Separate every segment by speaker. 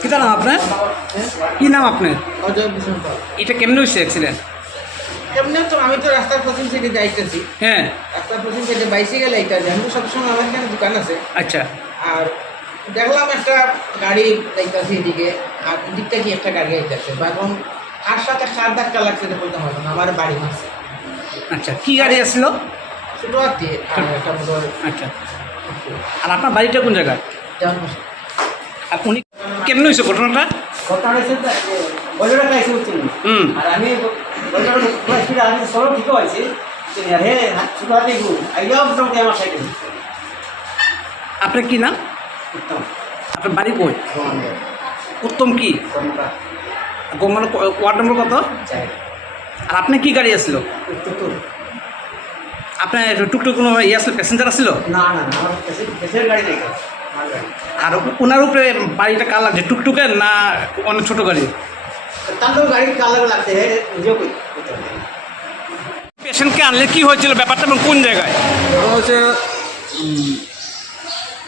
Speaker 1: কি নাম আপনার?
Speaker 2: কি নাম আপনার?
Speaker 1: এটা কেমনে হয়েছে অ্যাক্সিডেন্ট
Speaker 2: এমনি তো আমি তো রাস্তার প্রথম সাইডে যাইতেছি।
Speaker 1: হ্যাঁ।
Speaker 2: রাস্তার প্রথম সাইডে বাইসিকেল এটা আমি সবসময় আমার এখানে দোকান আছে।
Speaker 1: আচ্ছা।
Speaker 2: আর দেখলাম একটা গাড়ি যাইতেছে এদিকে। আর এদিক থেকে একটা গাড়ি আইতেছে। বা এখন কার সাথে কার ধাক্কা লাগছে বলতে হবে না। আমার বাড়ি আছে
Speaker 1: আচ্ছা কি গাড়ি আসলো?
Speaker 2: ছোটো মোটর
Speaker 1: আচ্ছা। আর আপনার বাড়িটা কোন জায়গায়? আর উনি কেমনে হয়েছে ঘটনাটা? হুম।
Speaker 3: আর আমি আমি সরব ঠিক হয়েছে হাতে
Speaker 1: আপনার কি নাম?
Speaker 3: উত্তম
Speaker 1: আপনার বাড়ি কই? উত্তম কি? ওয়ার্ড নম্বর কত? আর আপনার কি গাড়ি আসলো? আপনার টুকটুক কোনো ইয়ে আসলো প্যাসেঞ্জার আসলো
Speaker 3: না গাড়ি
Speaker 1: আর ওনার উপরে বাড়িটা কার লাগছে টুকটুকে না অনেক ছোট গাড়ি?
Speaker 3: কালার
Speaker 1: পেশেন্টকে আনলে কি হয়েছিল ব্যাপারটা এবং কোন জায়গায়?
Speaker 4: হচ্ছে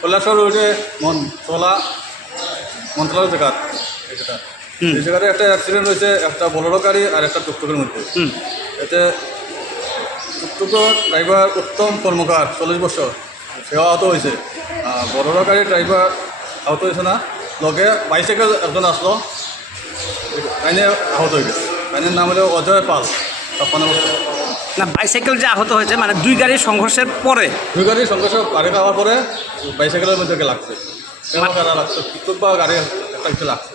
Speaker 4: কৈলাসর হচ্ছে মন চলা মন্ত্রণালয় জায়গা এই জায়গাতে একটা অ্যাক্সিডেন্ট হয়েছে একটা বলেরো গাড়ি আর একটা টুকটুকের মধ্যে।
Speaker 1: হুম।
Speaker 4: এতে টুকটুকের ড্রাইভার উত্তম কর্মকার চল্লিশ বছর সেও আহত হয়েছে বলেরো গাড়ির ড্রাইভার আহত হয়েছে না লগে বাইসাইকেল একজন আসলো আইনে আহত হয়ে গেছে আইনের নাম হলো অজয় পাল ছাপ্পান্ন বছর
Speaker 1: না বাইসাইকেল যে আহত হয়েছে মানে দুই গাড়ির সংঘর্ষের পরে
Speaker 4: দুই গাড়ির সংঘর্ষ গাড়ি খাওয়ার পরে বাইসাইকেলের মধ্যে লাগছে লাগছে বা গাড়ি একটা কিছু লাগছে